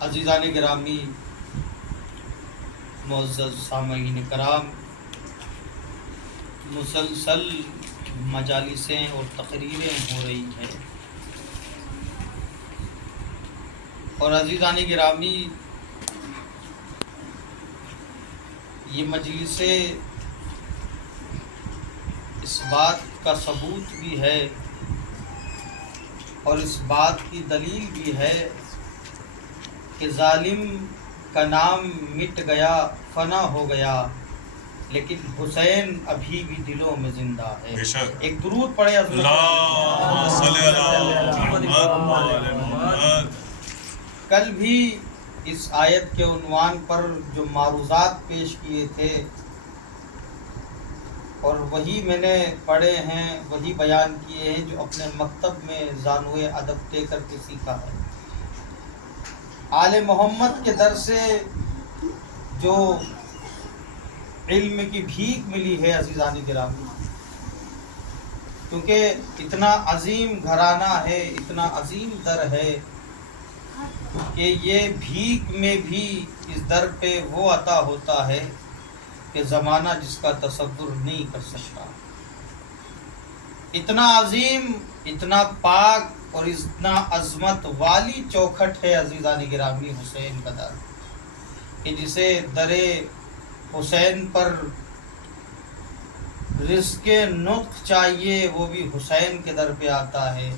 عزیزان گرامی، معزز سامعین کرام، مسلسل مجالسیں اور تقریریں ہو رہی ہیں، اور عزیزان گرامی یہ مجلسیں اس بات کا ثبوت بھی ہے اور اس بات کی دلیل بھی ہے کہ ظالم کا نام مٹ گیا، فنا ہو گیا، لیکن حسین ابھی بھی دلوں میں زندہ ہے۔ ایک درود پڑھے اللہم صلی علی محمد۔ کل بھی اس آیت کے عنوان پر جو معروضات پیش کیے تھے اور وہی میں نے پڑھے ہیں، وہی بیان کیے ہیں جو اپنے مکتب میں زانوئے ادب دے کر کے سیکھا ہے۔ آل محمد کے در سے جو علم کی بھیک ملی ہے عزیزان گرامی، کیونکہ اتنا عظیم گھرانہ ہے، اتنا عظیم در ہے کہ یہ بھیک میں بھی اس در پہ وہ عطا ہوتا ہے کہ زمانہ جس کا تصور نہیں کر سکتا۔ اتنا عظیم، اتنا پاک اور اتنا عظمت والی چوکھٹ ہے عزیزان گرامی حسین کا در، کہ جسے در حسین پر رزق نطق چاہیے وہ بھی حسین کے در پہ آتا ہے۔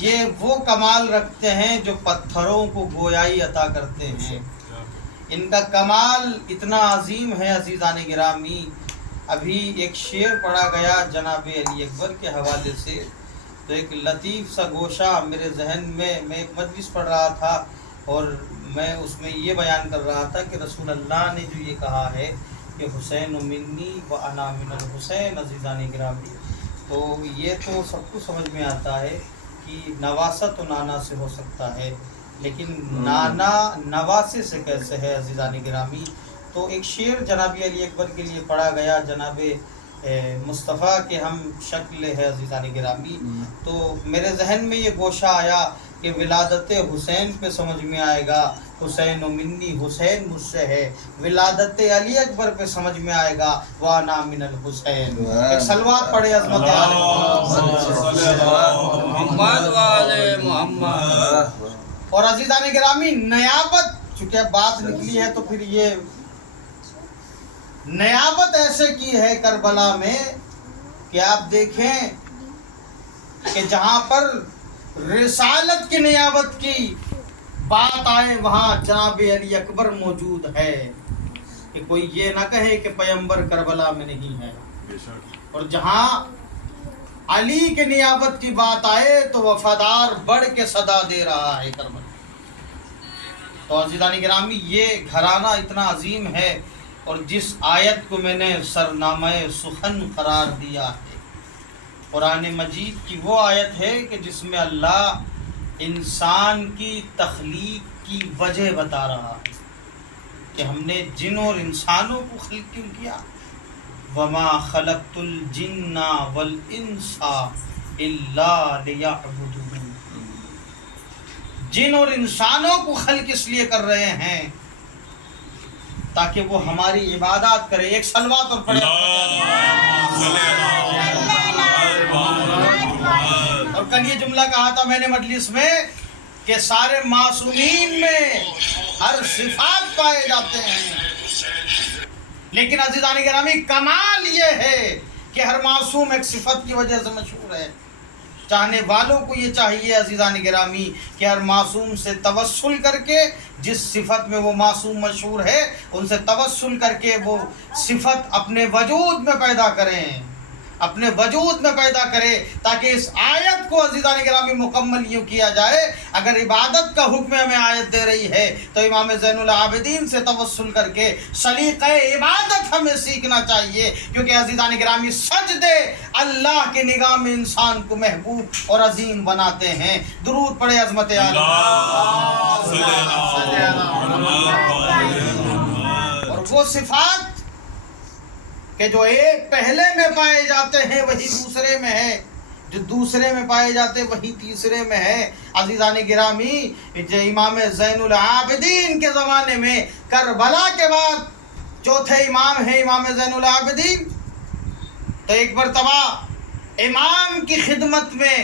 یہ وہ کمال رکھتے ہیں جو پتھروں کو گویائی عطا کرتے ہیں۔ ان کا کمال اتنا عظیم ہے عزیزان گرامی۔ ابھی ایک شعر پڑھا گیا جناب علی اکبر کے حوالے سے، تو ایک لطیف سا گوشہ میرے ذہن میں ایک مجلس پڑھ رہا تھا اور میں اس میں یہ بیان کر رہا تھا کہ رسول اللہ نے جو یہ کہا ہے کہ حسین منی و انا من الحسین، عزیزان گرامی، تو یہ تو سب کو سمجھ میں آتا ہے کہ نواسہ تو نانا سے ہو سکتا ہے، لیکن نانا نواسے سے کیسے ہے عزیزان گرامی۔ تو ایک شعر جناب علی اکبر کے لیے پڑھا گیا، جناب مصطفیٰ کے ہم شکل ہے عزیزان گرامی، تو میرے ذہن میں یہ گوشہ آیا کہ ولادت حسین پہ سمجھ میں آئے گا حسین و منی، حسین مجھ سے ہے، ولادت علی اکبر پہ سمجھ میں آئے گا وانا من الحسین۔ ایک صلوات پڑھے عظمت محمد والے محمد۔ اور عزیزان گرامی نیابت، چونکہ اب بات نکلی ہے تو پھر یہ نیابت ایسے کی ہے کربلا میں کہ آپ دیکھیں کہ جہاں پر رسالت کی نیابت کی بات آئے وہاں جناب علی اکبر موجود ہے، کہ کوئی یہ نہ کہے کہ پیغمبر کربلا میں نہیں ہے۔ اور جہاں علی کی نیابت کی بات آئے تو وفادار بڑھ کے صدا دے رہا ہے کربلا۔ تو عزیزان گرامی یہ گھرانہ اتنا عظیم ہے، اور جس آیت کو میں نے سرنامہ سخن قرار دیا ہے، قرآن مجید کی وہ آیت ہے کہ جس میں اللہ انسان کی تخلیق کی وجہ بتا رہا ہے کہ ہم نے جن اور انسانوں کو خلق کیوں کیا۔ وَمَا خَلَقْتُ الْجِنَّ وَالْإِنسَ إِلَّا لِيَعْبُدُونِ، جن اور انسانوں کو خلق اس لیے کر رہے ہیں تاکہ وہ ہماری عبادات کرے۔ ایک صلوات اور پڑھے۔ اور کل یہ جملہ کہا تھا میں نے مجلس میں کہ سارے معصومین میں ہر صفات پائے جاتے ہیں، لیکن عزیزان گرامی کمال یہ ہے کہ ہر معصوم ایک صفت کی وجہ سے مشہور ہے۔ چاہنے والوں کو یہ چاہیے عزیزان گرامی کہ ہر معصوم سے توسل کر کے جس صفت میں وہ معصوم مشہور ہے ان سے توسل کر کے وہ صفت اپنے وجود میں پیدا کریں، اپنے وجود میں پیدا کرے، تاکہ اس آیت کو عزیزان گرامی مکمل یوں کیا جائے۔ اگر عبادت کا حکم ہمیں آیت دے رہی ہے تو امام زین العابدین سے توسل کر کے سلیقہ عبادت ہمیں سیکھنا چاہیے، کیونکہ عزیزان گرامی سجدے اللہ کی نگاہ میں انسان کو محبوب اور عظیم بناتے ہیں۔ درود پڑھے عظمت اور وہ صفات کہ جو ایک پہلے میں پائے جاتے ہیں وہی دوسرے میں ہے، جو دوسرے میں پائے جاتے وہی تیسرے میں ہے۔ عزیزان گرامی، امام زین العابدین کے زمانے میں کربلا کے بعد چوتھے امام ہیں امام زین العابدین۔ تو ایک مرتبہ امام کی خدمت میں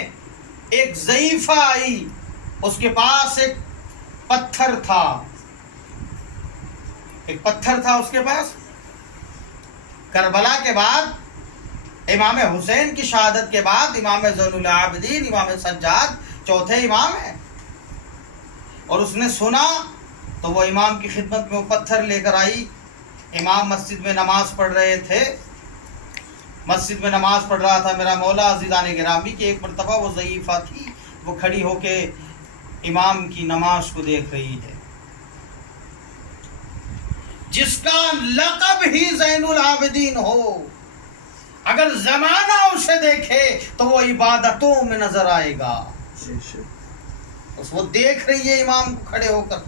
ایک ضعیفہ آئی، اس کے پاس ایک پتھر تھا، اس کے پاس۔ کربلا کے بعد امام حسین کی شہادت کے بعد امام زین العابدین امام سجاد چوتھے امام ہیں، اور اس نے سنا تو وہ امام کی خدمت میں وہ پتھر لے کر آئی۔ امام مسجد میں نماز پڑھ رہے تھے، مسجد میں نماز پڑھ رہا تھا میرا مولا عزیزان گرامی، کہ ایک مرتبہ وہ ضعیفہ تھی، وہ کھڑی ہو کے امام کی نماز کو دیکھ رہی ہے۔ جس کا لقب ہی زین العابدین ہو، اگر زمانہ اسے دیکھے تو وہ عبادتوں میں نظر آئے گا۔ وہ دیکھ رہی ہے امام کو کھڑے ہو کر،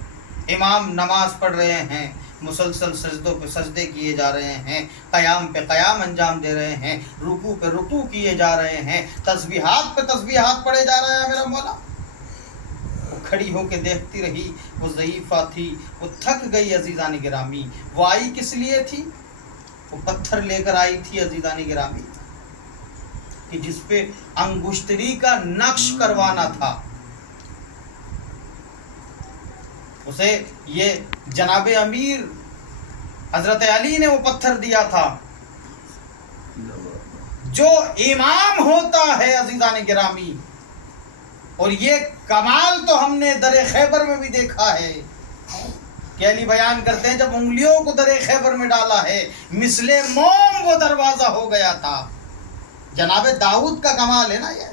امام نماز پڑھ رہے ہیں، مسلسل سجدوں پہ سجدے کیے جا رہے ہیں، قیام پہ قیام انجام دے رہے ہیں، رکوع پہ رکوع کیے جا رہے ہیں، تسبیحات پہ تسبیحات پڑھے جا رہے ہیں میرا مولا۔ وہ کھڑی ہو کے دیکھتی رہی، وہ ضعیفہ تھی، وہ تھک گئی عزیزان گرامی۔ وہ آئی کس لیے تھی؟ وہ پتھر لے کر آئی تھی عزیزان گرامی، کہ جس پہ انگشتری کا نقش کروانا تھا۔ اسے یہ جناب امیر حضرت علی نے وہ پتھر دیا تھا۔ جو امام ہوتا ہے عزیزان گرامی، اور یہ کمال تو ہم نے در خیبر میں بھی دیکھا ہے کہ علی بیان کرتے ہیں جب انگلیوں کو در خیبر میں ڈالا ہے مثل موم وہ دروازہ ہو گیا تھا۔ جناب داؤد کا کمال ہے نا یہ،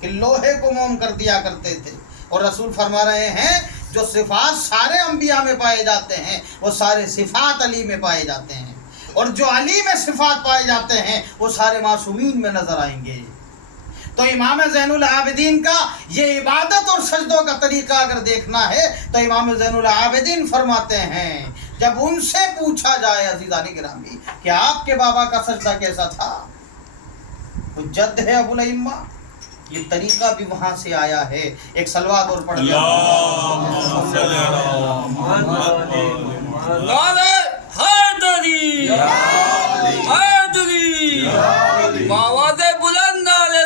کہ لوہے کو موم کر دیا کرتے تھے، اور رسول فرما رہے ہیں جو صفات سارے انبیاء میں پائے جاتے ہیں وہ سارے صفات علی میں پائے جاتے ہیں، اور جو علی میں صفات پائے جاتے ہیں وہ سارے معصومین میں نظر آئیں گے۔ تو امام زین العابدین کا یہ عبادت اور سجدوں کا طریقہ اگر دیکھنا ہے تو امام زین العابدین فرماتے ہیں، جب ان سے پوچھا جائے عزیزان گرامی کہ آپ کے بابا کا سجدہ کیسا تھا، تو جد ہے ابو الائمہ، یہ طریقہ بھی وہاں سے آیا ہے۔ ایک صلوات اور پڑھ لیا آواز بلند علیہ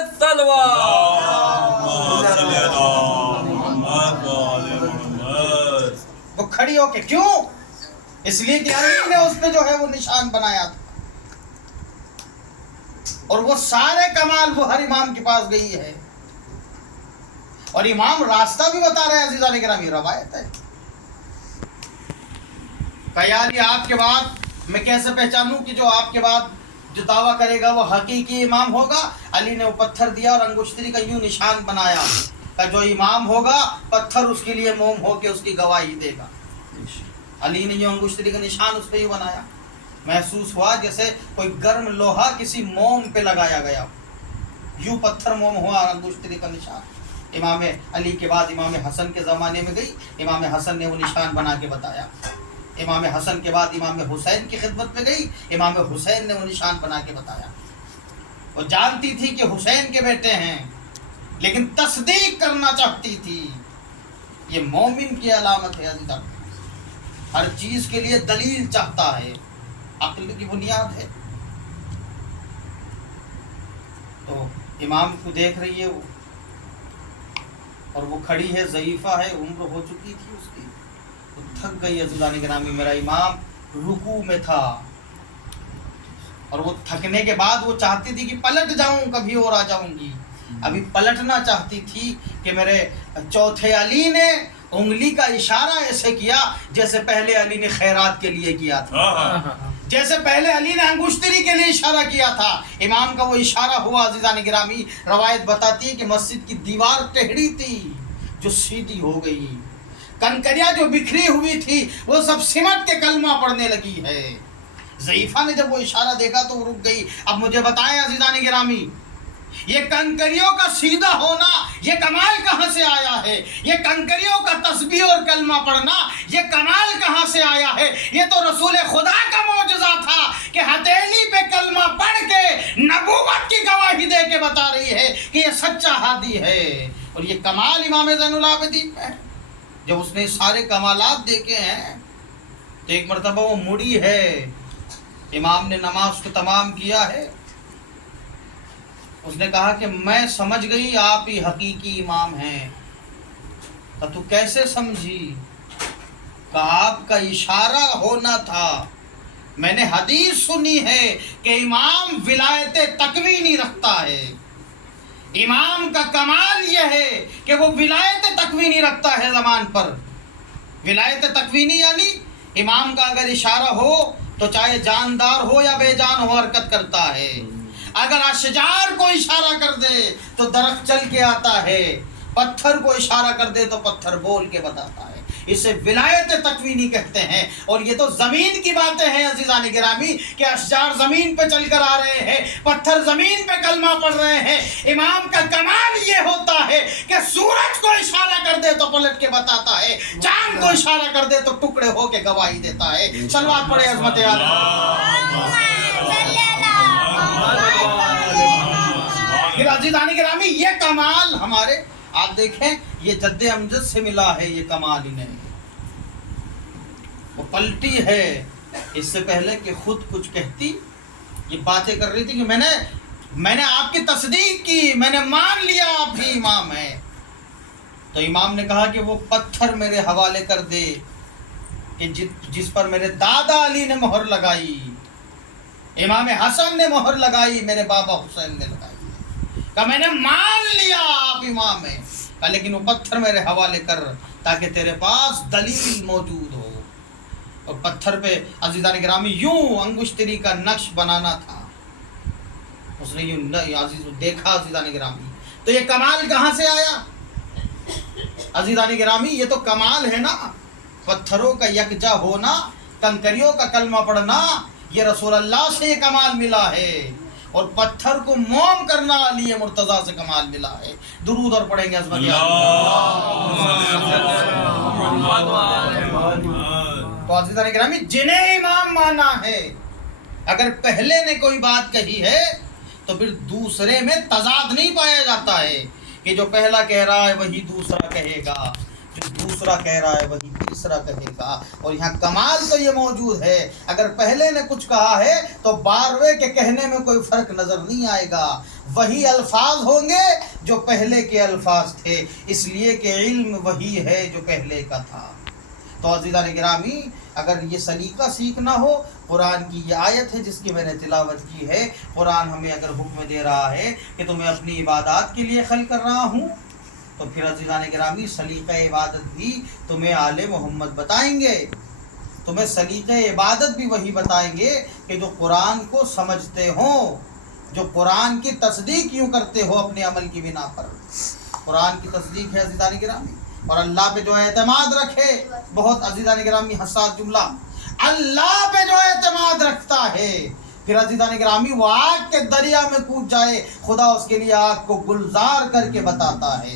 وہ کھڑی ہو کے، کیوں؟ اس لیے کہ علی نے اس پہ جو ہے وہ نشان بنایا تھا، اور وہ سارے کمال وہ ہر امام کے پاس گئی ہے، اور امام راستہ بھی بتا رہے ہیں عزیزان گرامی، روایت ہے کہ علی آپ کے بعد میں کیسے پہچانوں کہ جو آپ کے بعد جو دعویٰ کرے گا وہ حقیقی امام ہوگا؟ علی نے وہ پتھر دیا اور انگشتری کا یوں نشان بنایا کہ جو امام ہوگا پتھر اس کے لیے موم ہو کے اس کی گواہی دے گا۔ علی نے یوں انگشتری کا نشان اس پہ ہی بنایا، محسوس ہوا جیسے کوئی گرم لوہا کسی موم پہ لگایا گیا، یوں پتھر موم ہوا انگشتری کا نشان۔ امام علی کے بعد امام حسن کے زمانے میں گئی، امام حسن نے وہ نشان بنا کے بتایا۔ امام حسن کے بعد امام حسین کی خدمت میں گئی، امام حسین نے وہ نشان بنا کے بتایا۔ وہ جانتی تھی کہ حسین کے بیٹے ہیں، لیکن تصدیق کرنا چاہتی تھی۔ یہ مومن کی علامت ہے عزیزان، ہر چیز کے لیے دلیل چاہتا ہے، عقل کی بنیاد ہے۔ تو امام کو دیکھ رہی ہے وہ، اور وہ کھڑی ہے، ضعیفہ ہے، عمر ہو چکی تھی اس کی، وہ تھک گئی عزیزان گرامی۔ میرا امام رکوع میں تھا، اور وہ تھکنے کے بعد وہ چاہتی تھی کہ پلٹ جاؤں، کبھی اور آ جاؤں گی، ابھی پلٹنا چاہتی تھی کہ میرے چوتھے علی نے انگلی کا اشارہ ایسے کیا جیسے پہلے علی نے خیرات کے لیے کیا تھا، جیسے پہلے علی نے انگشتری کے لیے اشارہ کیا تھا۔ امام کا وہ اشارہ ہوا عزیزان گرامی، روایت بتاتی ہے کہ مسجد کی دیوار ٹیڑھی تھی جو سیدھی ہو گئی، کنکریاں جو بکھری ہوئی تھی وہ سب سمٹ کے کلمہ پڑھنے لگی ہے۔ ضعیفہ نے جب وہ اشارہ دیکھا تو وہ رک گئی۔ اب مجھے بتائیں عزیزان گرامی، یہ کنکریوں کا سیدھا ہونا یہ کمال کہاں سے آیا ہے؟ یہ کنکریوں کا تسبیح اور کلمہ پڑھنا یہ کمال کہاں سے آیا ہے؟ یہ تو رسول خدا کا معجزہ تھا कि हथेली पे कलमा पढ़ के नबूवत की गवाही दे के बता रही है कि ये सच्चा हादी है। और ये कमाल इमाम ज़ैनुल आबिदीन है। जब उसने सारे कमालात देखे हैं तो एक मरतबा वो मुड़ी है, इमाम ने नमाज को तमाम किया है, उसने कहा कि मैं समझ गई आप ही हकीकी इमाम हैं। तो तू कैसे समझी? का आपका इशारा होना था। मैंने हदीस सुनी है कि इमाम विलायत तकवीनी रखता है। इमाम का कमाल यह है कि वो विलायत तकवीनी रखता है ज़मान पर। विलायत तकवीनी यानी इमाम का अगर इशारा हो तो चाहे जानदार हो या बेजान हो हरकत करता है। अगर अशजार को इशारा कर दे तो दरख्त चल के आता है, पत्थर को इशारा कर दे तो पत्थर बोल के बताता है। इसे विलायत तकवीनी कहते हैं। और ये तो ज़मीन की बातें हैं अज़ीज़ान गिरामी कि अशजार ज़मीन पे चल कर आ रहे हैं, पत्थर ज़मीन पे कलमा पढ़ रहे हैं। इमाम का कमाल ये होता है कि सूरज को इशारा कर दे तो पलट के बताता है, चांद को इशारा कर दे तो टुकड़े हो के गवाही देता है। सलवात पढ़े अज़मत फिर अज़ीज़ान गिरामी ये कमाल हमारे, आप देखें ये जद्दे अमजद से मिला है ये कमाल इन्हें। वो पलटी है इससे पहले कि खुद कुछ कहती, ये बातें कर रही थी कि मैंने आपकी तस्दीक की, मैंने मान लिया आप ही इमाम हैं। तो इमाम ने कहा कि वो पत्थर मेरे हवाले कर दे कि जिस पर मेरे दादा अली ने मोहर लगाई, इमाम हसन ने मोहर लगाई, मेरे बाबा हुसैन ने लगाई। कहा मैंने मान लिया आप इमाम हैं, लेकिन वो पत्थर मेरे हवाले कर ताकि तेरे पास दलील मौजूद हो। और पत्थर पे अज़ीज़ान गिरामी यूं अंगुश्तरी का नक्श बनाना था। उसने यूं देखा अज़ीज़ान गिरामी, तो ये कमाल कहाँ से आया अज़ीज़ान गिरामी? ये तो कमाल है ना, पत्थरों का यकजा होना, कंकरियों का कलमा पढ़ना, ये रसूल अल्लाह से ये कमाल मिला है। और पत्थर को मोम करना अली मुर्तज़ा से कमाल मिला है। दुरूद और पढ़ेंगे अज़मत। तो अज़ीज़ान गिरामी जिन्हें इमाम माना है, अगर पहले ने कोई बात कही है तो फिर दूसरे में तजाद नहीं पाया जाता है कि जो पहला कह रहा है वही दूसरा कहेगा, जो दूसरा कह रहा है वही तीसरा कहेगा। और यहाँ कमाल तो ये मौजूद है, अगर पहले ने कुछ कहा है तो बारहवें के कहने में कोई फर्क नजर नहीं आएगा, वही अल्फाज होंगे जो पहले के अल्फाज थे, इसलिए कि इल्म वही है जो पहले का था। तो अज़ीज़ान गिरामी अगर ये सलीका सीखना हो, कुरान की ये आयत है जिसकी मैंने तिलावत की है, कुरान हमें अगर हुक्म दे रहा है कि तुम्हें अपनी इबादत के लिए खल कर रहा हूँ, तो फिर अज़ीज़ान गिरामी सलीक़ा इबादत भी तुम्हें आले मोहम्मद बताएंगे। तुम्हें सलीक़ा इबादत भी वही बताएंगे कि जो कुरान को समझते हो, जो कुरान की तस्दीक यूँ करते हो अपने अमल की बिना पर। कुरान की तस्दीक है अज़ीज़ान गिरामी, और अल्लाह पे जो एतमाद रखे, बहुत अज़ीज़ान गिरामी हसास जुमला, अल्लाह पे जो एतमाद रखता है, फिर अज़ीज़ान गिरामी वो आग के दरिया में कूद जाए, खुदा उसके लिए आग को गुलजार करके बताता है।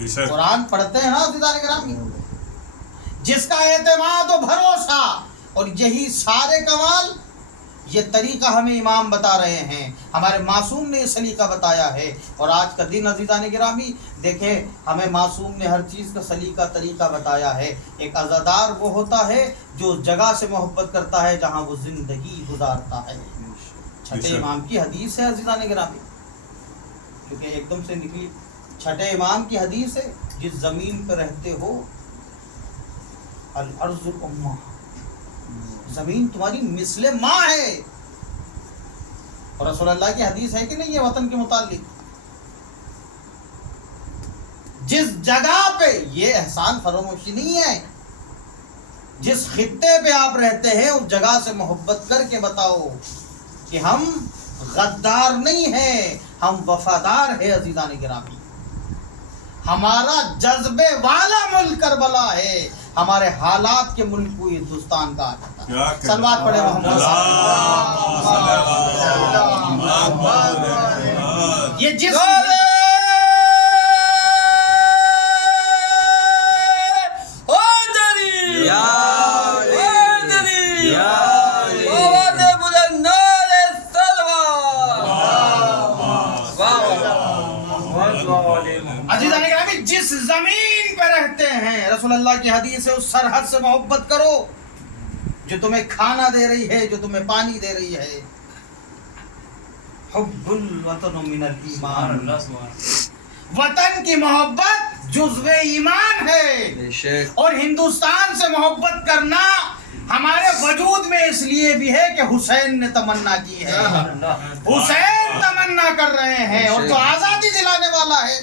कुरान पढ़ते हैं ना अज़ीज़ान गिरामी, जिसका एतमाद और भरोसा, और यही सारे कमाल, ये तरीका हमें इमाम बता रहे हैं, हमारे मासूम ने ये सलीका बताया है। और आज का दिन अज़ीज़ान गिरामी देखें, हमें मासूम ने हर चीज़ का सलीका तरीका बताया है। एक अज़ादार वो होता है जो जगह से मोहब्बत करता है जहाँ वो ज़िंदगी गुजारता है। छठे इमाम की हदीस है अज़ीज़ान गिरामी, क्योंकि एकदम से निकली। छठे इमाम की हदीस है, जिस ज़मीन पर रहते हो अल अर्ज़ुल उम्मा, ज़मीन तुम्हारी मिसले माँ है। और रसूल अल्लाह की हदीस है कि नहीं ये वतन के मुताल्लिक, जिस जगह पे, ये एहसान फरामोशी नहीं है, जिस खित्ते पे आप रहते हैं उस जगह से मोहब्बत करके बताओ कि हम गद्दार नहीं हैं, हम वफादार है। अज़ीज़ान गिरामी, हमारा जज्बे वाला मुल्क करबला है, हमारे हालात के मुल्क को हिंदुस्तान का आ जाता है। सलवात पढ़े मोहम्मद। ये जिस आवाज़ अल्लाह की हदीस है, उस सरहद से मोहब्बत करो जो तुम्हें खाना दे रही है, जो तुम्हें पानी दे रही है। हुब्बुल वतन मिनल ईमान, वतन की मोहब्बत जुज़्वे ईमान है। और हिंदुस्तान से मोहब्बत करना हमारे वजूद में इसलिए भी है कि हुसैन ने तमन्ना की है, हुसैन तमन्ना कर रहे हैं, और तो आजादी दिलाने वाला है।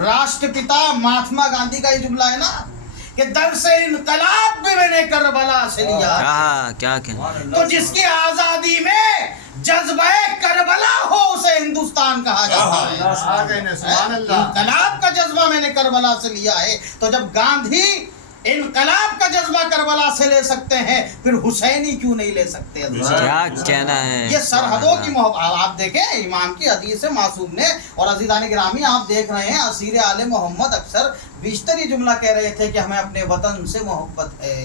राष्ट्रपिता महात्मा गांधी का ये जुमला है ना कि दरसे इनकलाब भी मैंने करबला से लिया। क्या कहें? तो जिसकी आजादी में जज्बे करबला हो उसे हिंदुस्तान कहा जाता है। इनकलाब का जज्बा मैंने करबला से लिया है। तो जब गांधी इनकलाब का जज्बा करबला से ले सकते हैं, फिर हुसैनी क्यों नहीं ले सकते? क्या कहना है? ये सरहदों की मोहब्बत आप देखें, इमाम की हदीस है मासूम ने। और अज़ीज़ान गिरामी आप देख रहे हैं, असीर आले मोहम्मद अक्सर बेशतर जुमला कह रहे थे कि हमें अपने वतन से मोहब्बत है,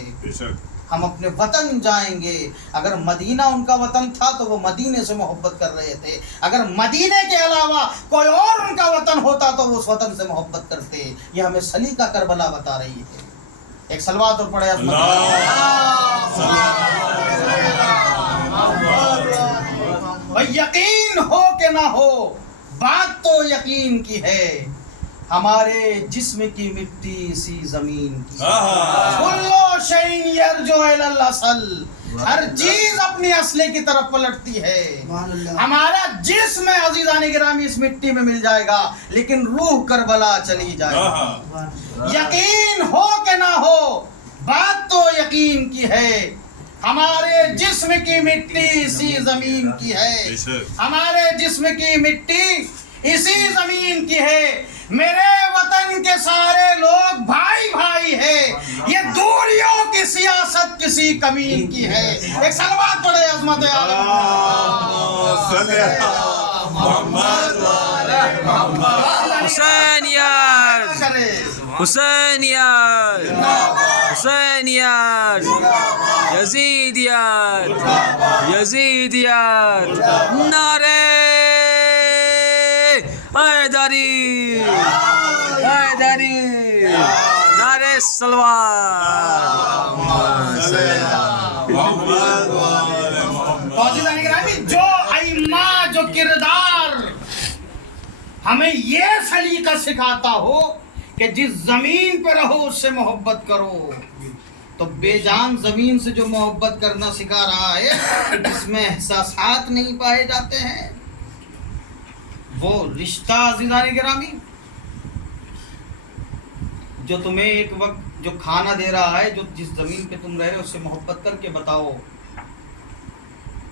हम अपने वतन जाएंगे। अगर मदीना उनका वतन था तो वो मदीने से मोहब्बत कर रहे थे, अगर मदीने के अलावा कोई और उनका वतन होता तो वो उस वतन से मोहब्बत करते। ये हमें सलीका करबला बता रही है। एक सलवात और पढ़े भाई। यकीन हो कि ना हो, बात तो यकीन की है, हमारे जिस्म की मिट्टी इसी जमीन की। कुल्लो शैइन यरजो इलल असल, हर चीज अपनी असले की तरफ पलटती है। हमारा जिस्म अज़ीज़ान गिरामी इस मिट्टी में मिल जाएगा, लेकिन रूह करबला चली जाएगी। यकीन हो कि ना हो, बात तो यकीन की है, हमारे जिस्म की मिट्टी इसी जमीन की है, हमारे जिस्म की मिट्टी इसी जमीन की है। मेरे वतन के सारे लोग भाई भाई है, ये दूरियों की सियासत किसी कमीन की है। एक सलवात पढ़े अज़मत हुसैनियत, हुसैनियत, हुसैनियत, यजीदियत, यजीदियत, नारे हैदरी, हैदरी, नारे सलवात। जो अइम्मा, जो किरदार हमें ये सलीका सिखाता हो कि जिस जमीन पे रहो उससे मोहब्बत करो, तो बेजान जमीन से जो मोहब्बत करना सिखा रहा है, जिसमें एहसासात नहीं पाए जाते हैं, वो रिश्ता अज़ीज़ान गिरामी जो तुम्हें एक वक्त जो खाना दे रहा है, जो जिस जमीन पे तुम रह रहे हो, उससे मोहब्बत करके बताओ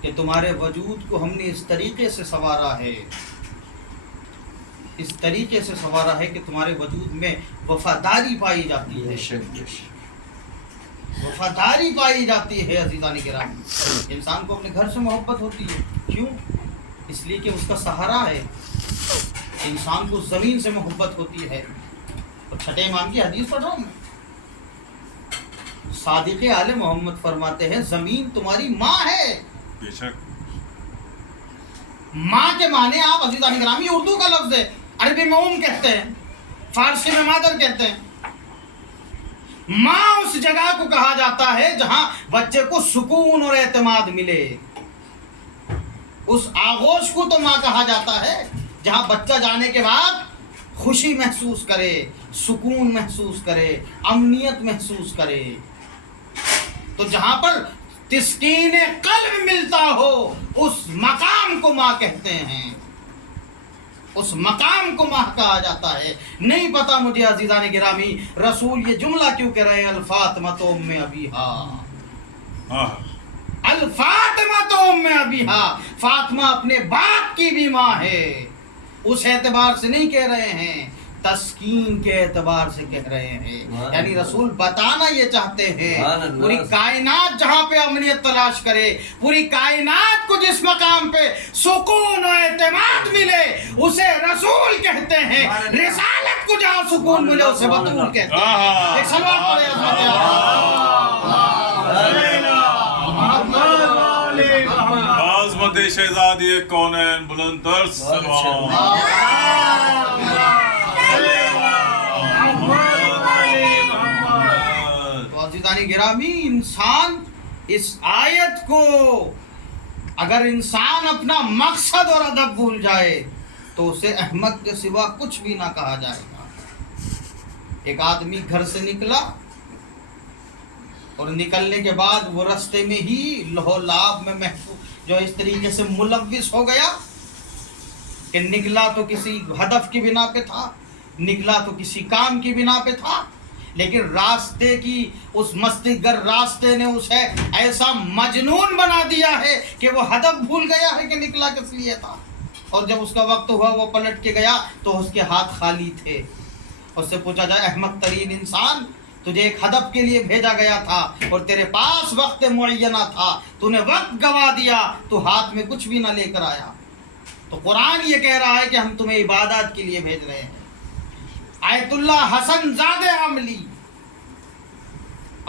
कि तुम्हारे वजूद को हमने इस तरीके से संवारा है, इस तरीके से संवारा है कि तुम्हारे वजूद में वफादारी पाई जाती है, वफादारी पाई जाती है। अज़ीज़ान गिरामी, इंसान को अपने घर से मोहब्बत होती है, क्यों? इसलिए कि उसका सहारा है। इंसान को ज़मीन से मोहब्बत होती है। और छठे इमाम की हदीस पढ़ रहा हूँ मैं, सादिक़े आले मोहम्मद फरमाते हैं, ज़मीन तुम्हारी माँ है। बेशक। माँ के माने आप अज़ीज़ान गिरामी, उर्दू का लफ्ज़ है, अरबी में उम कहते हैं, फारसी में मादर कहते हैं। माँ उस जगह को कहा जाता है जहां बच्चे को सुकून और एतमाद मिले। उस आगोश को तो माँ कहा जाता है जहां बच्चा जाने के बाद खुशी महसूस करे, सुकून महसूस करे, अमनियत महसूस करे। तो जहां पर तिस्कीन कल्ब मिलता हो, उस मकाम को माँ कहते हैं, उस मकाम को माँ कहा जाता है। नहीं पता मुझे अज़ीज़ान गिरामी, रसूल ये जुमला क्यों कह रहे हैं, अल-फातिमा तो उम्मे अबीहा, अल-फातिमा तो उम्मे अबीहा, फातिमा अपने बाप की भी माँ है। उस एतबार से नहीं कह रहे हैं, तस्कीन के एतबार से कह रहे हैं। यानी रसूल बताना ये चाहते हैं, पूरी कायनात जहाँ पे अमनियत तलाश करे, पूरी कायनात को जिस मकाम पे सुकून और एतमाद मिले, उसे रसूल कहते हैं। रिसालत को जहाँ सुकून मिले, उसे बतूल कहते हैं। एक सलवात पढ़े आज़मत शहज़ादी कौनैन बुलंद तर सलवात। अजीज़ान गिरामी, इंसान इस आयत को अगर इंसान अपना मकसद और अदब भूल जाए तो उसे अहमक के सिवा कुछ भी ना कहा जाएगा। एक आदमी घर से निकला और निकलने के बाद वो रास्ते में ही लहो लाभ में महफूज जो इस तरीके से मुलव्विस हो गया कि निकला तो किसी हदफ की बिना पे था, निकला तो किसी काम की बिना पे था, लेकिन रास्ते की उस मस्तिगर रास्ते ने उसे ऐसा मजनून बना दिया है कि वो हदफ भूल गया है कि निकला किस लिए था। और जब उसका वक्त हुआ वो पलट के गया तो उसके हाथ खाली थे। उससे पूछा जाए अहमक तरीन इंसान, तुझे एक हदफ के लिए भेजा गया था और तेरे पास वक्त मुअय्यना था, तूने वक्त गवा दिया, तू हाथ में कुछ भी ना लेकर आया। तो कुरान ये कह रहा है कि हम तुम्हें इबादत के लिए भेज रहे हैं। आयतुल्लाह हसन ज़ादे आमली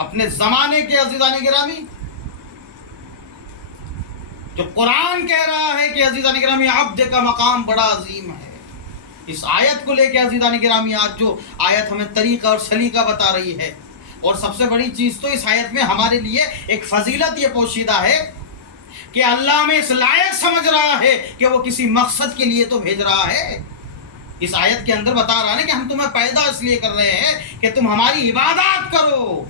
अपने जमाने के अजीज़ान गिरामी, जो कुरान कह रहा है कि अजीज़ान गिरामी अब्द का मकाम बड़ा अजीम है। इस आयत को लेकर अजीज़ान गिरामी आज जो आयत हमें तरीका और सलीका बता रही है, और सबसे बड़ी चीज़ तो इस आयत में हमारे लिए एक फजीलत ये पोशीदा है कि अल्लाह में इस लायक समझ रहा है कि वो किसी मकसद के लिए तो भेज रहा है। इस आयत के अंदर बता रहा है कि हम तुम्हें पैदा इसलिए कर रहे हैं कि तुम हमारी इबादत करो।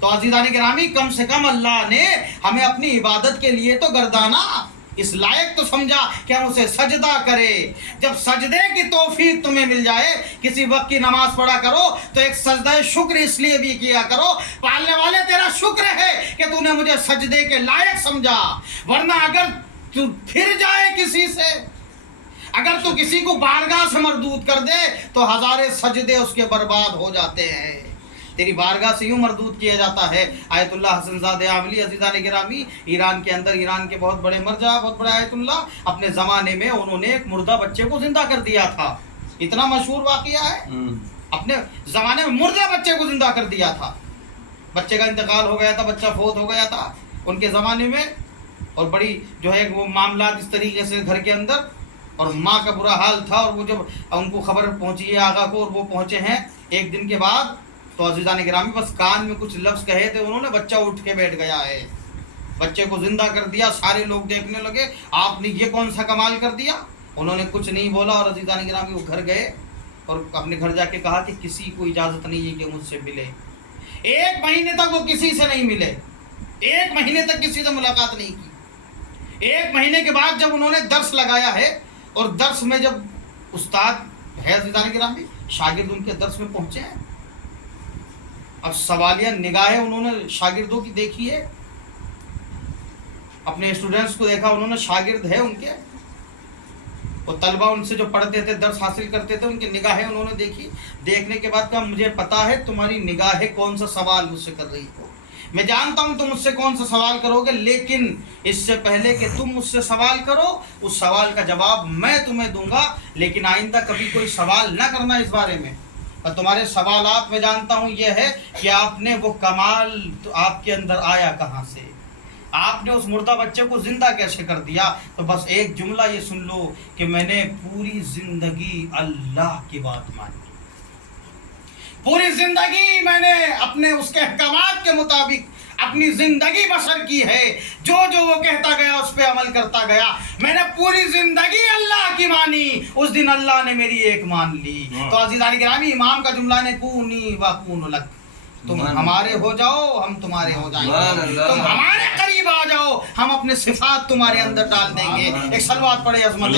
तो अजीज़ान गिरामी, कम से कम अल्लाह ने हमें अपनी इबादत के लिए तो गर्दाना इस लायक तो समझा कि हम उसे सजदा करें। जब सजदे की तौफीक तुम्हें मिल जाए, किसी वक्त की नमाज पढ़ा करो तो एक सजदा शुक्र इसलिए भी किया करो, पालने वाले तेरा शुक्र है कि तूने मुझे सजदे के लायक समझा। वरना अगर तू फिर जाए किसी से, अगर तू किसी को बारगाह से मरदूद कर दे तो हजारे सजदे उसके बर्बाद हो जाते हैं। तेरी बारगाह से यूं मरदूद किया जाता है। आयतुल्लाह हसन ज़ादे आमली अज़ीज़ान गिरामी, ईरान के अंदर, ईरान के बहुत बड़े मर्जा, बहुत बड़े आयतुल्लाह, अपने ज़माने में उन्होंने एक मुर्दा बच्चे को जिंदा कर दिया था। इतना मशहूर वाक़या है, अपने ज़माने में मुर्दा बच्चे को जिंदा कर दिया था। बच्चे का इंतकाल हो गया था, बच्चा फौत हो गया था उनके ज़माने में, और बड़ी जो है वो मामला इस तरीके से घर के अंदर, और माँ का बुरा हाल था। और वो जब उनको खबर पहुँची है आगा को, और वो पहुँचे हैं एक दिन के बाद, तो अज़ीज़ान गिरामी बस कान में कुछ लफ्ज़ कहे थे उन्होंने, बच्चा उठ के बैठ गया है, बच्चे को जिंदा कर दिया। सारे लोग देखने लगे, आपने ये कौन सा कमाल कर दिया। उन्होंने कुछ नहीं बोला, और अज़ीज़ान गिरामी वो घर गए और अपने घर जाके कहा कि किसी को इजाज़त नहीं है कि मुझसे मिले। 1 महीने तक वो किसी से नहीं मिले, 1 महीने तक किसी से मुलाकात नहीं की। 1 महीने के बाद जब उन्होंने दर्स लगाया है, और दर्स में जब उस्ताद है अज़ीज़ान गिरामी, शागिर्द उनके दर्स में पहुँचे हैं, अब सवालिया निगाहें उन्होंने शागिर्दों की देखी है, अपने स्टूडेंट्स को देखा, उन्होंने शागिर्द है उनके, और तलबा उनसे जो पढ़ते थे, दर्स हासिल करते थे, उनकी निगाहें उन्होंने देखी। देखने के बाद कहा, मुझे पता है तुम्हारी निगाहें कौन सा सवाल मुझसे कर रही हो, मैं जानता हूं तुम मुझसे कौन सा सवाल करोगे, लेकिन इससे पहले कि तुम मुझसे सवाल करो, उस सवाल का जवाब मैं तुम्हें दूंगा, लेकिन आइंदा कभी कोई सवाल ना करना इस बारे में। और तुम्हारे सवालात मैं जानता हूँ ये है कि आपने वो कमाल तो आपके अंदर आया कहाँ से, आपने उस मुर्दा बच्चे को जिंदा कैसे कर दिया। तो बस एक जुमला ये सुन लो कि मैंने पूरी जिंदगी अल्लाह की बात मानी, पूरी जिंदगी मैंने अपने उसके अहकामात के मुताबिक अपनी जिंदगी बसर की है, जो जो वो कहता गया उस पे अमल करता गया। मैंने पूरी जिंदगी अल्लाह की मानी, उस दिन अल्लाह ने मेरी एक मान ली। तो अज़ीज़ान गिरामी, इमाम का जुमला ने कूनी व कून लक, तुम हमारे हो जाओ हम तुम्हारे हो जाएंगे, तुम हमारे करीब आ जाओ हम अपने सिफात तुम्हारे अंदर डाल देंगे। एक सलवात पढ़े अज़मत।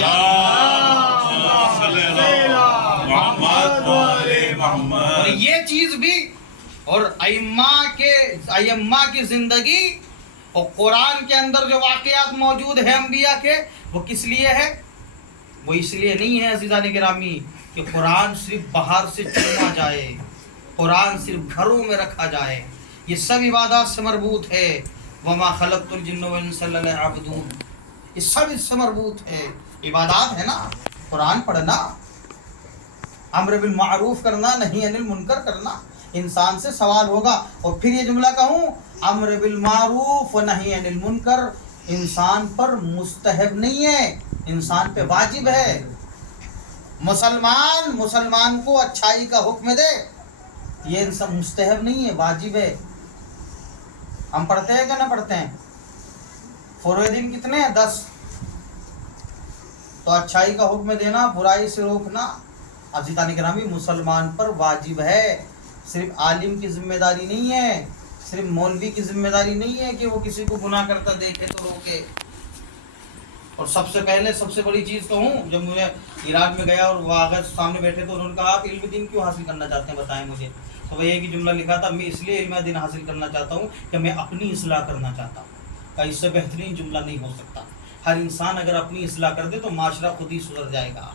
और ये चीज भी, और अय्यम्मा की जिंदगी और कुरान के अंदर जो वाक़यात मौजूद है अंबिया के, वो किस लिए है? वो इसलिए नहीं है अज़ीज़ान गिरामी कि कुरान सिर्फ बाहर से चुना जाए, कुरान सिर्फ घरों में रखा जाए, ये सब इबादत से मरबूत है। वमा खलक़तुल जिन्न वल इंसा इल्ला लियअबुदून, ये सब इससे मरबूत है, इबादत है ना। कुरान पढ़ना, अम्र बिल मारूफ करना, नहीं अनिल मुनकर करना, इंसान से सवाल होगा। और फिर ये जुमला कहूँ, अम्र बिल मारूफ व नही अनिल मुनकर इंसान पर मुस्तहब नहीं है, इंसान पे वाजिब है। मुसलमान को अच्छाई का हुक्म दे, ये इंसान मुस्तहब नहीं है, वाजिब है। हम पढ़ते हैं क्या ना पढ़ते हैं? फुरोए दिन कितने हैं? 10। तो अच्छाई का हुक्म देना, बुराई से रोकना अज़ीज़ान गिरामी मुसलमान पर वाजिब है। सिर्फ आलिम की जिम्मेदारी नहीं है, सिर्फ मौलवी की जिम्मेदारी नहीं है कि वो किसी को गुनाह करता देखे तो रोके। और सबसे पहले सबसे बड़ी चीज़ कहूँ, जब मुझे इराक में गया और वाक़ सामने बैठे तो उन्होंने कहा आप इल्म दीन क्यों हासिल करना चाहते हैं, बताएं मुझे। तो वही एक ही जुमला लिखा था, मैं इसलिए इल्म दीन हासिल करना चाहता हूँ कि मैं अपनी इस्लाह करना चाहता हूँ। का इससे बेहतरीन जुमला नहीं हो सकता। हर इंसान अगर अपनी इस्लाह कर दे तो माशरा खुद ही सुधर जाएगा,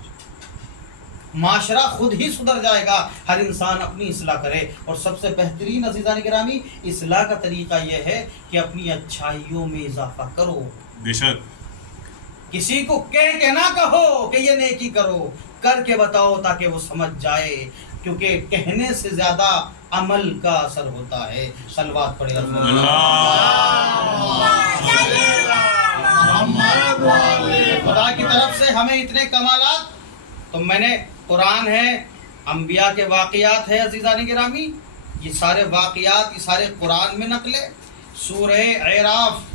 माशरा खुद ही सुधर जाएगा। हर इंसान अपनी इस्लाह करे। और सबसे बेहतरीन अज़ीज़ान गिरामी इस्लाह का तरीका यह है कि अपनी अच्छाइयों में इजाफा करो। बेशक किसी को कह के ना कहो कि ये नेकी करो, करके बताओ ताकि वो समझ जाए, क्योंकि कहने से ज्यादा अमल का असर होता है। सलवात पढ़े खुदा की तरफ से हमें इतने कमालात। तो मैंने कुरान है, अंबिया के वाक़ियात है अज़ीज़ान गिरामी, ये सारे वाक़ियात ये सारे कुरान में नकले। सूरह एराफ,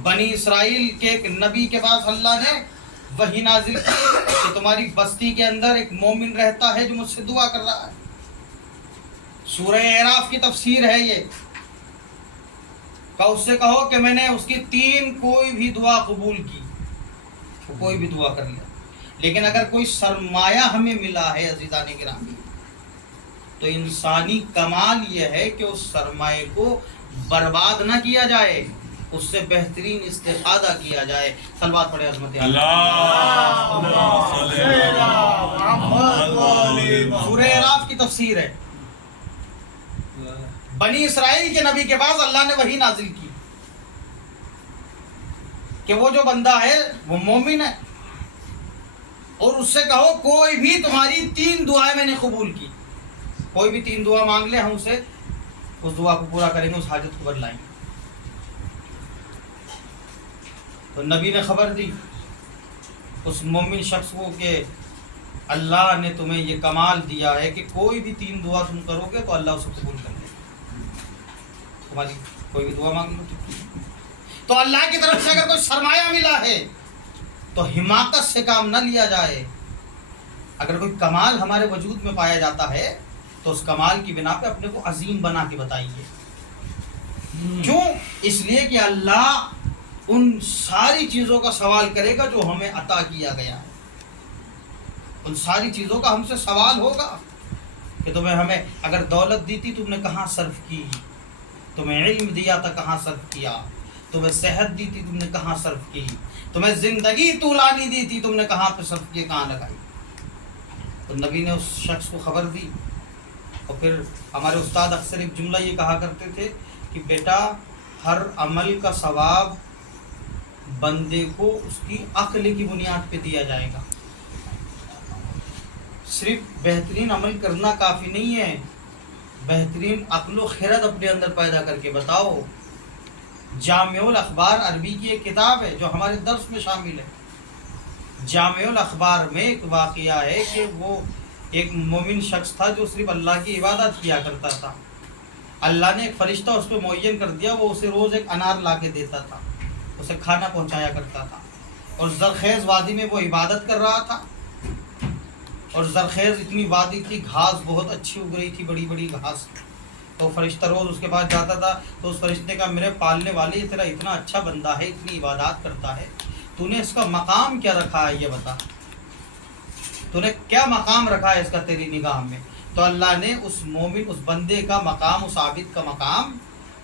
बनी इसराइल के एक नबी के पास अल्लाह ने वही नाजिल की कि तुम्हारी बस्ती के अंदर एक मोमिन रहता है जो मुझसे दुआ कर रहा है। सूरह एराफ की तफसीर है ये। उससे कहो कि मैंने उसकी 3 कोई भी दुआ कबूल की, वो कोई भी दुआ कर लिया। लेकिन अगर कोई सरमाया हमें मिला है अज़ीज़ान गिरामी, तो इंसानी कमाल यह है कि उस सरमाए को बर्बाद ना किया जाए, उससे बेहतरीन इस्तिफादा किया जाए। सलवात पढ़े अज़मत सूरह एराफ की तफसीर है। बनी इसराइल के नबी के पास अल्लाह ने वही नाजिल की कि वो जो बंदा है वो मोमिन है, और उससे कहो कोई भी तुम्हारी 3 दुआएं मैंने कबूल की। कोई भी 3 दुआ मांग ले, हम उसे उस दुआ को पूरा करेंगे, उस हाजत को बदलाएंगे। तो नबी ने खबर दी उस मोमिन शख्स को कि अल्लाह ने तुम्हें ये कमाल दिया है कि कोई भी 3 दुआ तुम करोगे तो अल्लाह उसे कबूल कर लेगा। तुम्हारी कोई भी दुआ मांग लो। तो अल्लाह की तरफ से अगर कोई सरमाया मिला है तो हिमाकत से काम न लिया जाए। अगर कोई कमाल हमारे वजूद में पाया जाता है तो उस कमाल की बिना पे अपने को अजीम बना के बताइए। क्यों? इसलिए कि अल्लाह उन सारी चीज़ों का सवाल करेगा जो हमें अता किया गया है। उन सारी चीज़ों का हमसे सवाल होगा कि तुम्हें हमें अगर दौलत दी थी तुमने कहाँ सर्फ की, तुम्हें इल्म दिया था कहाँ सर्फ किया, तुम्हें सेहत दी थी तुमने कहाँ सर्फ की, तुम्हें ज़िंदगी तूलानी दी थी तुमने कहाँ पे सर्फ की, कहाँ लगाई। तो नबी ने उस शख्स को खबर दी। और फिर हमारे उस्ताद अक्सर एक जुमला ये कहा करते थे कि बेटा हर अमल का सवाब बंदे को उसकी अक्ल की बुनियाद पे दिया जाएगा। सिर्फ बेहतरीन अमल करना काफ़ी नहीं है, बेहतरीन अक्ल व खिरत अपने अंदर पैदा करके बताओ। जामिउल अखबार अरबी की एक किताब है जो हमारे दर्स में शामिल है। जामिउल अखबार में एक वाक़िया है कि वो एक मोमिन शख्स था जो सिर्फ अल्लाह की इबादत किया करता था। अल्लाह ने एक फरिश्ता उस पर मुअय्यन कर दिया, वो उसे रोज़ एक अनार ला के देता था, उसे खाना पहुंचाया करता था। और ज़रखेज़ वादी में वो इबादत कर रहा था, और ज़रखेज़ इतनी वादी थी, घास बहुत अच्छी उग रही थी, बड़ी बड़ी घास। तो फरिश्ता रोज़ उसके पास जाता था। तो उस फरिश्ते का मेरे पालने वाले तेरा इतना अच्छा बंदा है, इतनी इबादत करता है, तूने इसका मकाम क्या रखा है ये बता, तूने क्या मकाम रखा है इसका तेरी निगाह में। तो अल्लाह ने उस मोमिन उस बंदे का मकाम, उस आबिद का मकाम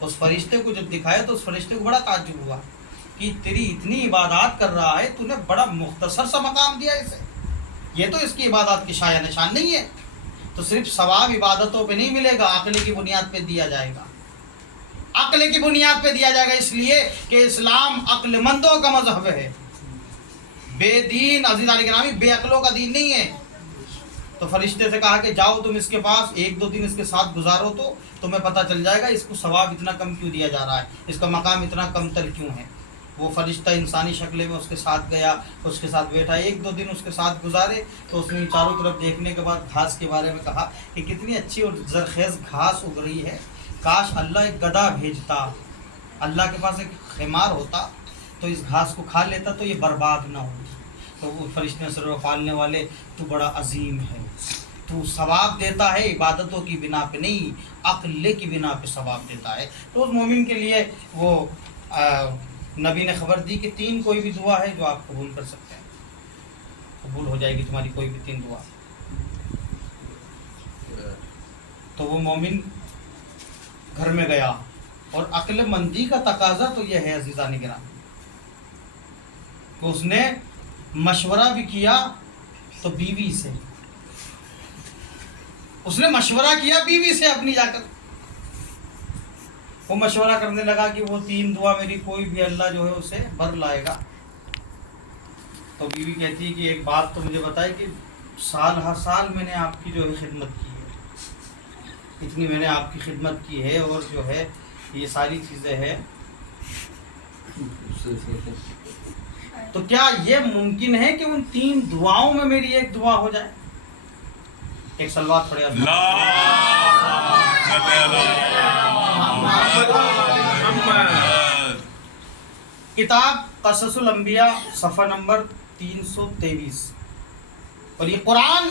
उस फरिश्ते को जब दिखाया तो उस फरिश्ते को बड़ा ताज्जुब हुआ कि तेरी इतनी इबादत कर रहा है, तूने बड़ा मुख्तसर सा मकाम दिया इसे, ये तो इसकी इबादत की शाया निशान नहीं है। तो सिर्फ सवाब इबादतों पे नहीं मिलेगा, अक़ल की बुनियाद पे दिया जाएगा। अक़ल की बुनियाद पे दिया जाएगा, इसलिए कि इस्लाम अक्लमंदों का मजहब है। बेदीन अज़ीज़ान गिरामी बेअक़लों का दीन नहीं है। तो फरिश्ते से कहा कि जाओ तुम इसके पास 1-2 दिन इसके साथ गुजारो तो तुम्हें पता चल जाएगा इसको सवाब इतना कम क्यों दिया जा रहा है, इसका मकाम इतना कम तर क्यों है। वो फरिश्ता इंसानी शक्ल में उसके साथ गया, उसके साथ बैठा, 1-2 दिन उसके साथ गुजारे। तो उसने चारों तरफ देखने के बाद घास के बारे में कहा कि कितनी अच्छी और ज़रखेज़ घास उग रही है, काश अल्लाह एक गधा भेजता, अल्लाह के पास एक खिमार होता तो इस घास को खा लेता तो ये बर्बाद ना होती। तो वो फरिश्ते ने सर पालने वाले, तू बड़ा अजीम है, तू सवाब देता है इबादतों की बिना पे नहीं, अक्ल की बिना पे सवाब देता है। तो उस मोमिन के लिए वो नबी ने खबर दी कि 3 कोई भी दुआ है जो आप कबूल कर सकते हैं, कबूल हो जाएगी तुम्हारी कोई भी 3 दुआ। तो वो मोमिन घर में गया और अक्लमंदी का तकाजा तो यह है अजीज़ान गिरामी, तो उसने मशवरा भी किया। तो बीवी से उसने मशवरा किया, बीवी से अपनी जाकर वो मशवरा करने लगा कि वो 3 दुआ मेरी कोई भी अल्लाह जो है उसे भर लाएगा। तो बीवी कहती है कि एक बात तो मुझे बताए कि साल हर साल मैंने आपकी जो है खिदमत की है, इतनी मैंने आपकी खिदमत की है और जो है ये सारी चीज़ें हैं, तो क्या ये मुमकिन है कि उन 3 दुआओं में मेरी एक दुआ हो जाए? एक सलवात पढ़े किताब क़ससुल अंबिया सफ़ा नंबर 323। और ये कुरान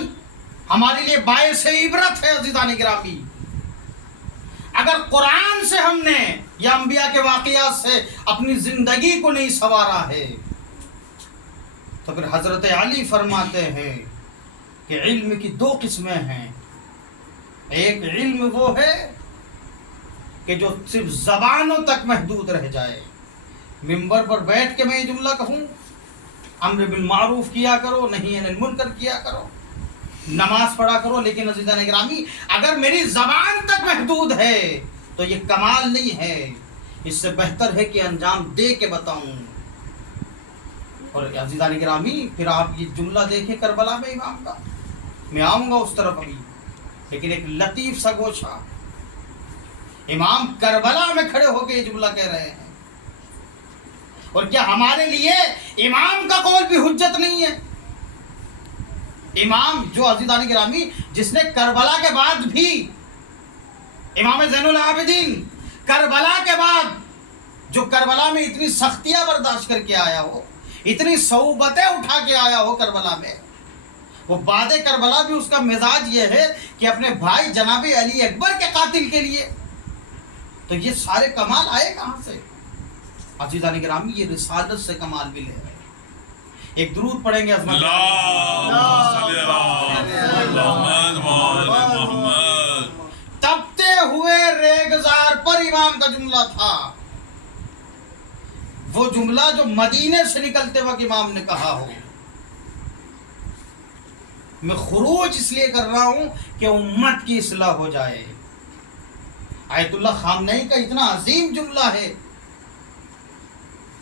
हमारे लिए बायस इबरत है अज़ीज़ान गिरामी। अगर कुरान से हमने या अंबिया के वाक़ियात से अपनी ज़िंदगी को नहीं संवारा है तो फिर हज़रत अली फरमाते हैं कि इल्म की 2 किस्में हैं। एक इल्म वो है कि जो सिर्फ ज़बानों तक महदूद रह जाए, मिंबर पर बैठ के मैं ये जुमला कहूँ, अम्र बिल मारूफ किया करो, नहीं अनिल मुनकर किया करो, नमाज पढ़ा करो, लेकिन अज़ीज़ान गिरामी अगर मेरी ज़बान तक महदूद है तो ये कमाल नहीं है। इससे बेहतर है कि अंजाम दे के बताऊँ। और अज़ीज़ान गिरामी फिर आप ये जुमला देखें करबला में इमाम का, मैं आऊँगा उस तरफ अभी, लेकिन एक लतीफ़ सा गोशा, इमाम करबला में खड़े होकर ये जुमला कह रहे हैं। और क्या हमारे लिए इमाम का कौल भी हुज्जत नहीं है? इमाम जो अज़ीज़ान गिरामी जिसने करबला के बाद भी, इमाम ज़ैनुल आबिदीन करबला के बाद जो करबला में इतनी सख्तियां बर्दाश्त करके आया हो, इतनी सऊबतें उठा के आया हो करबला में, वो बादे करबला भी उसका मिजाज ये है कि अपने भाई जनाब अली अकबर के कातिल के लिए, तो ये सारे कमाल आए कहाँ से? अज़ीज़ान गिरामी ये रिसालत से कमाल भी ले रहे हैं। एक दुरूद पढ़ेंगे तपते हुए रेगजार पर इमाम का जुमला था, वो जुमला जो मदीने से निकलते वक्त इमाम ने कहा हो। मैं खुरूज इसलिए कर रहा हूं कि उम्मत की इस्लाह हो जाए। आयतुल्लाह खामनई का इतना अजीम जुमला है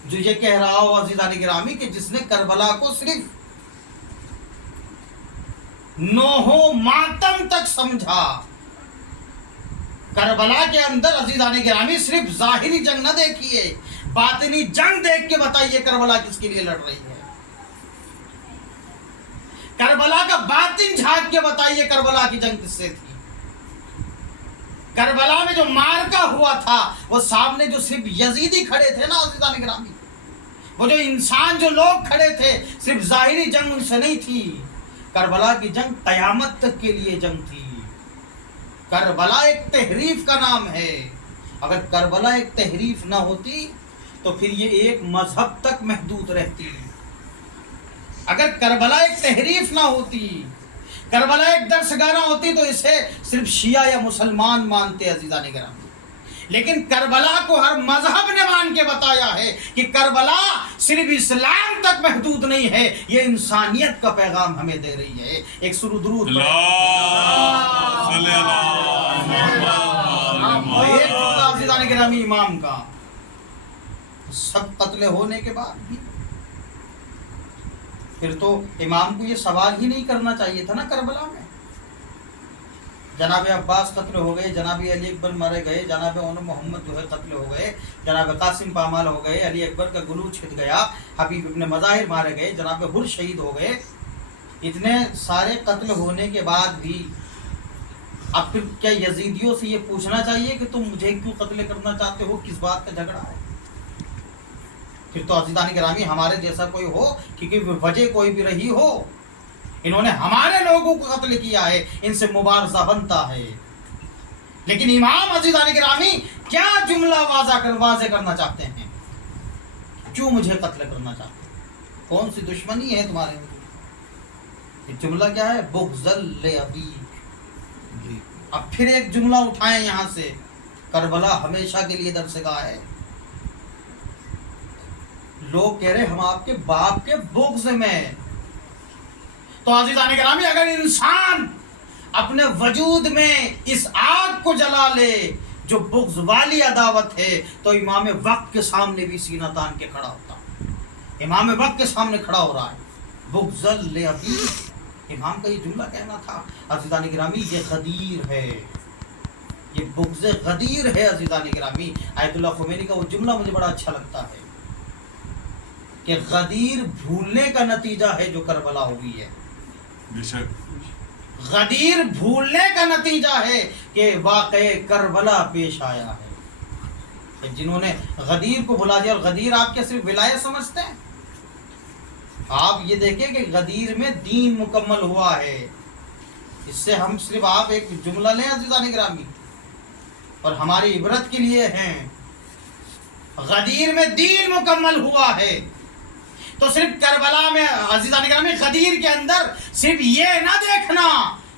जो ये कह रहा हो अज़ीज़ान गिरामी कि जिसने करबला को सिर्फ नोहो मातम तक समझा, करबला के अंदर अज़ीज़ान गिरामी सिर्फ ज़ाहिरी जंग न देखिए, बातिनी जंग देख के बताइए करबला किसके लिए लड़ रही है। करबला का बातिन झांक के बताइए करबला की जंग किससे थी। करबला में जो मारका हुआ था वो सामने जो सिर्फ यजीदी खड़े थे ना अज़ीज़ान गिरामी, वो जो इंसान जो लोग खड़े थे, सिर्फ ज़ाहिरी जंग उनसे नहीं थी। करबला की जंग क़यामत तक के लिए जंग थी। करबला एक तहरीफ का नाम है। अगर करबला एक तहरीफ ना होती तो फिर ये एक मजहब तक महदूद रहती। अगर करबला एक तहरीफ ना होती, करबला एक दर्सगाना होती तो इसे सिर्फ शिया या मुसलमान मानते अज़ीज़ान गिरामी। लेकिन करबला को हर मजहब ने मान के बताया है कि करबला सिर्फ इस्लाम तक महदूद नहीं है, ये इंसानियत का पैगाम हमें दे रही है। एक सुरूद अज़ीज़ान गिरामी इमाम का, सब कत्ल होने के बाद भी फिर तो इमाम को ये सवाल ही नहीं करना चाहिए था ना करबला में। जनाब अब्बास कत्ल हो गए, जनाब अली अकबर मारे गए, जनाब मोहम्मद जो है कत्ल हो गए, जनाब कासिम पामाल हो गए, अली अकबर का गुलू छिद गया, हबीब इब्न मज़ाहिर मारे गए, जनाब हुर शहीद हो गए। इतने सारे कत्ल होने के बाद भी अब फिर क्या यजीदियों से ये पूछना चाहिए कि तुम मुझे क्यों कत्ल करना चाहते हो, किस बात का झगड़ा है? फिर तो अज़ीज़ान गिरामी हमारे जैसा कोई हो, क्योंकि वजह कोई भी रही हो, इन्होंने हमारे लोगों को कत्ल किया है, इनसे मुबारज़ा बनता है। लेकिन इमाम अज़ीज़ान गिरामी क्या जुमला वाज़े करना चाहते हैं, क्यों मुझे कत्ल करना चाहते हैं, कौन सी दुश्मनी है तुम्हारे में? ये जुमला क्या है? बुग़्ज़ल ले अबी। अब फिर एक जुमला उठाएं यहाँ से, करबला हमेशा के लिए दरसगाह है। लोग कह रहे हम आपके बाप के बुग़्ज़ में। तो अज़ीज़ान गिरामी अगर इंसान अपने वजूद में इस आग को जला ले जो बुग़्ज़ वाली अदावत है, तो इमाम वक्त के सामने भी सीना तान के खड़ा होता। इमाम वक्त के सामने खड़ा हो रहा है, बुग़्ज़ल ले अबी। इमाम का ये जुमला कहना था। अज़ीज़ान गिरामी ये गदीर है, ये बुग़्ज़ गदीर है अज़ीज़ान गिरामी। आयतुल्लाह ख़ुमैनी का वो जुमला मुझे बड़ा अच्छा लगता है कि गदीर भूलने का नतीजा है जो करबला हुई है। गदीर भूलने का नतीजा है कि वाक़े करबला पेश आया है। जिन्होंने गदीर को भुला दिया, और गदीर आप क्या सिर्फ विलायत समझते हैं? आप ये देखें कि गदीर में दीन मुकम्मल हुआ है। इससे हम सिर्फ आप एक जुमला लें अज़ीज़ान गिरामी, और हमारी इबरत के लिए हैं। गदीर में दीन मुकम्मल हुआ है, तो सिर्फ करबला में अज़ीज़ान गिरामी गदीर के अंदर सिर्फ ये ना देखना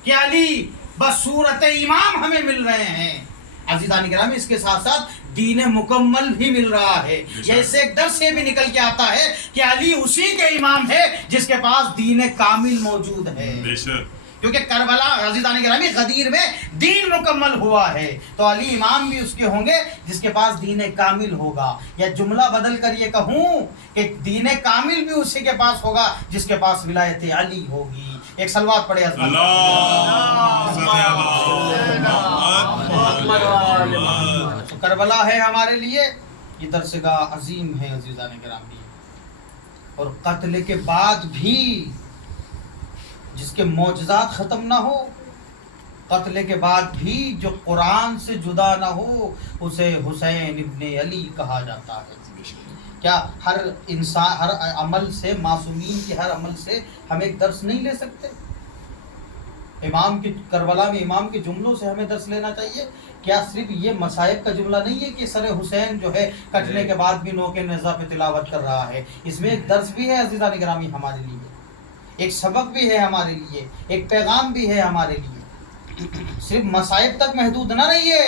कि अली बस सूरत इमाम हमें मिल रहे हैं। अज़ीज़ान गिरामी इसके साथ साथ दीन मुकम्मल भी मिल रहा है। जैसे एक दर्स से भी निकल के आता है कि अली उसी के इमाम है जिसके पास दीन कामिल मौजूद है। क्योंकि करबला अज़ीज़ान गिरामी गदीर में दीन मुकम्मल हुआ है, तो अली इमाम भी उसके होंगे जिसके पास दीन कामिल होगा। या जुमला बदल कर ये कहूँ कि दीन कामिल भी उसी के पास होगा जिसके पास विलायत अली होगी। एक सलवात पढ़े तो करबला है हमारे लिए ये दरसगाह अजीम है अज़ीज़ान गिरामी। और कत्ल के बाद भी जिसके मौजज़ात ख़त्म ना हो, कत्ल के बाद भी जो कुरान से जुदा ना हो, उसे हुसैन इब्ने अली कहा जाता है। क्या हर इंसान हर अमल से, मासूमीन के हर अमल से हम एक दर्स नहीं ले सकते? इमाम की करबला में इमाम के जुमलों से हमें दर्स लेना चाहिए। क्या सिर्फ ये मसाइब का जुमला नहीं है कि सर हुसैन जो है कटने के बाद भी नोके नेज़ा पे तिलावत कर रहा है, इसमें एक दर्स भी है अज़ीज़ान गिरामी हमारे लिए, एक सबक भी है हमारे लिए, एक पैगाम भी है हमारे लिए। सिर्फ मसाइब तक महदूद ना रहिए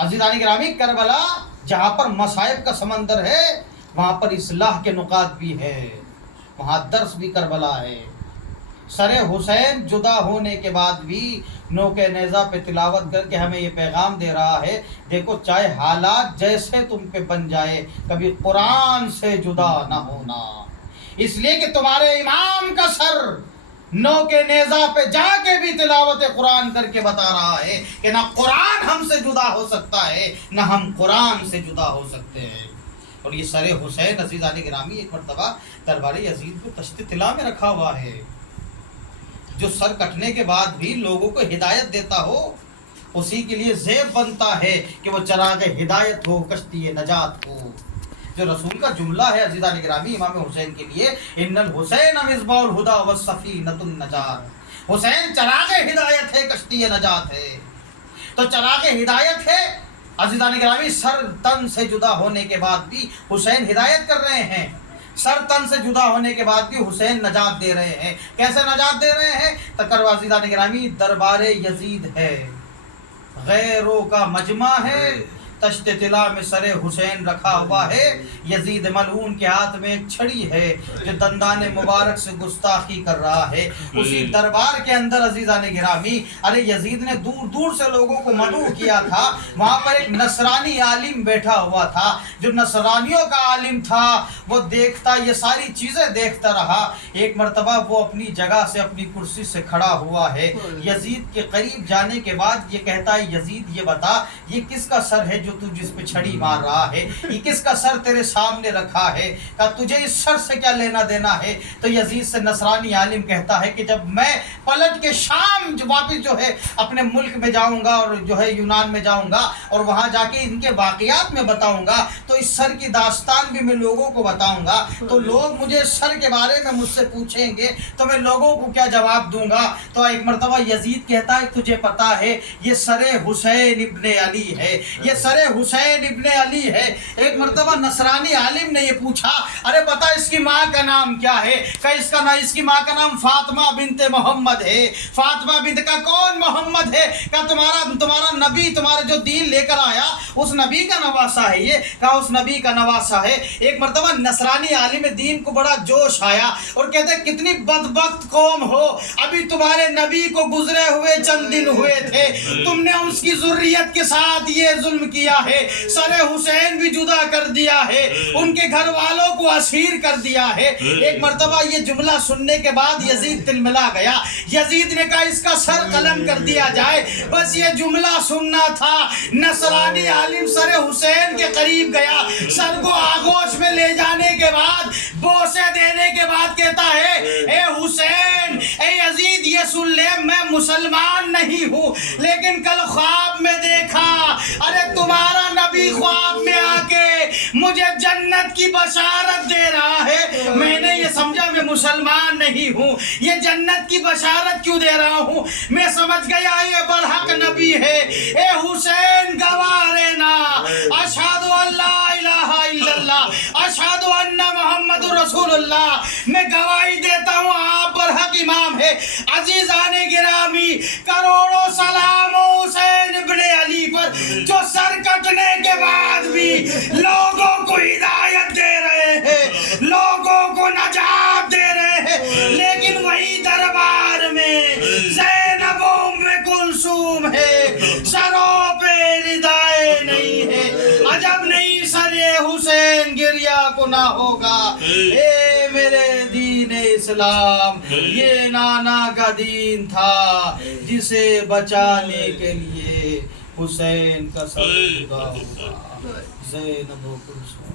अज़ीज़ान गिरामी। करबला जहाँ पर मसाइब का समंदर है, वहाँ पर इस्लाह के नुकात भी है, वहाँ दर्स भी करबला है। सरे हुसैन जुदा होने के बाद भी नोके नेज़ा पे तिलावत करके हमें ये पैगाम दे रहा है, देखो चाहे हालात जैसे तुम पे बन जाए, कभी कुरान से जुदा ना होना। इसलिए कि तुम्हारे इमाम का सर नोके नेज़ा पे जाके भी तिलावत कुरान करके बता रहा है कि ना कुरान हमसे जुदा हो सकता है, ना हम कुरान से जुदा हो सकते हैं। और ये सरे हुसैन अज़ीज़ान गिरामी एक मरतबा दरबार यजीद को तश्त तिला में रखा हुआ है। जो सर कटने के बाद भी लोगों को हिदायत देता हो, उसी के लिए ज़ेब बनता है कि वो चराग़ हिदायत हो, कश्ती नजात हो। जो रसूल का जुमला है अज़ीज़ान गिरामी इमाम हुसैन के लिए, इन्नल हुसैन मिस्बाहुल हुदा व सफ़ीनतुन नजात, हुसैन चराग़ हिदायत है, कश्ती नजात है। तो चराग़ हिदायत है अज़ीज़ान गिरामी। सर तन से जुदा होने के बाद भी हुसैन हिदायत कर रहे हैं, सर तन से जुदा होने के बाद भी हुसैन नजात दे रहे हैं। कैसे नजात दे रहे हैं? तकर अज़ीज़ान गिरामी दरबार यजीद है, गैरों का मजमा है, तश्त तिला में सरे हुसैन रखा हुआ है। यजीद मलऊन के हाथ में एक छड़ी है जो दंदाने मुबारक से गुस्ताखी कर रहा है। उसी दरबार के अंदर अज़ीज़ान गिरामी, अरे यजीद ने दूर दूर से लोगों को मदऊ किया था, वहाँ पर एक नसरानी आलिम बैठा हुआ था। जो नसरानियों का आलिम था वो देखता, ये सारी चीज़ें देखता रहा। एक मरतबा वो अपनी जगह से, अपनी कुर्सी से खड़ा हुआ है, यजीद के करीब जाने के बाद ये कहता है, यजीद ये बता, ये किसका सर है जो तू जिस पे छड़ी मार रहा है, ये किसका सर तेरे सामने रखा है, कहा तुझे इस सर से क्या लेना देना है। तो यजीद से नसरानी आलिम कहता है कि जब मैं पलट के शाम वापस जो है अपने मुल्क में जाऊंगा और जो है यूनान में जाऊंगा और वहां जाके इनके वाक़ियात में बताऊंगा, तो इस सर की दास्तान भी मैं लोगों को बताऊंगा, तो लोग मुझे सर के बारे में मुझसे पूछेंगे तो मैं लोगों को क्या जवाब दूंगा। तो एक मरतबा यजीद कहता है तुझे पता है ये सरे हुसैन इब्ने अली है, ये सरे हुसैन इब्ने अली है। एक मरतबा नसरानी आलिम ने ये पूछा, अरे बता इसकी माँ का नाम क्या है, क्या इसकी माँ का नाम फातिमा बिनते मोहम्मद है। फातिमा बिनत का कौन मोहम्मद है, क्या तुम्हारा नबी तुम्हारा जो दीन लेकर आया उस नबी का नवासा है ये, क्या उस नबी का नवासा है। एक मरतबा नसरानी आलिम दीन को बड़ा जोश आया और कहते कितनी बदबख्त कौम हो, अभी तुम्हारे नबी को गुजरे हुए चंद दिन हुए थे, तुमने उसकी ज़ुर्रियत के साथ ये जुल्म किया है, सरे हुसैन भी जुदा कर दिया है, उनके घर वालों को असीर कर दिया है। एक मरतबा ये जुमला सुनने के बाद यजीद तिलमिला गया। यजीद ने कहा इसका सर कलम कर दिया जाए, बस ये जुमला सुनना था। नसरानी आलिम सरे हुसैन के करीब गया, सर को आगोश में ले जाने के बाद बोसे देने के बाद कहता है ए हुसैन, ए यजीद ये सुन ले, मैं मुसलमान नहीं हूँ लेकिन कल ख्वाब में देखा, अरे तुम्हारा नबी ख्वाब में आके मुझे जन्नत की बशारत दे रहा है। मैंने ये समझा मैं मुसलमान नहीं हूँ, ये जन्नत की बशारत क्यों दे रहा हूँ, मैं समझ गया ये बरहक नबी है। ए हुसैन गवाह रहना, अशहदु अल्ला इलाहा इल्लल्लाह, अशहदु अन्ना मुहम्मदुर रसूलुल्लाह, मैं गवाही देता हूँ आप बरहक इमाम है। अजीजाने गिरामी, करोड़ों सलाम हुसैन इब्ने अली पर जो सर कटने के बाद भी लोगों को हिदायत दे रहे हैं, लोगों को नजात दे रहे हैं, लेकिन वही दरबार में ज़ैनब उम्मे कुलसूम है, सरों पे रिदाए नहीं है। अजब नहीं सरे हुसैन गिरिया को ना होगा। ए मेरे दीन इस्लाम, ये नाना का दीन था जिसे बचाने के लिए हुसैन का सर जुदा हुआ। ज़ैनब कुलसूम।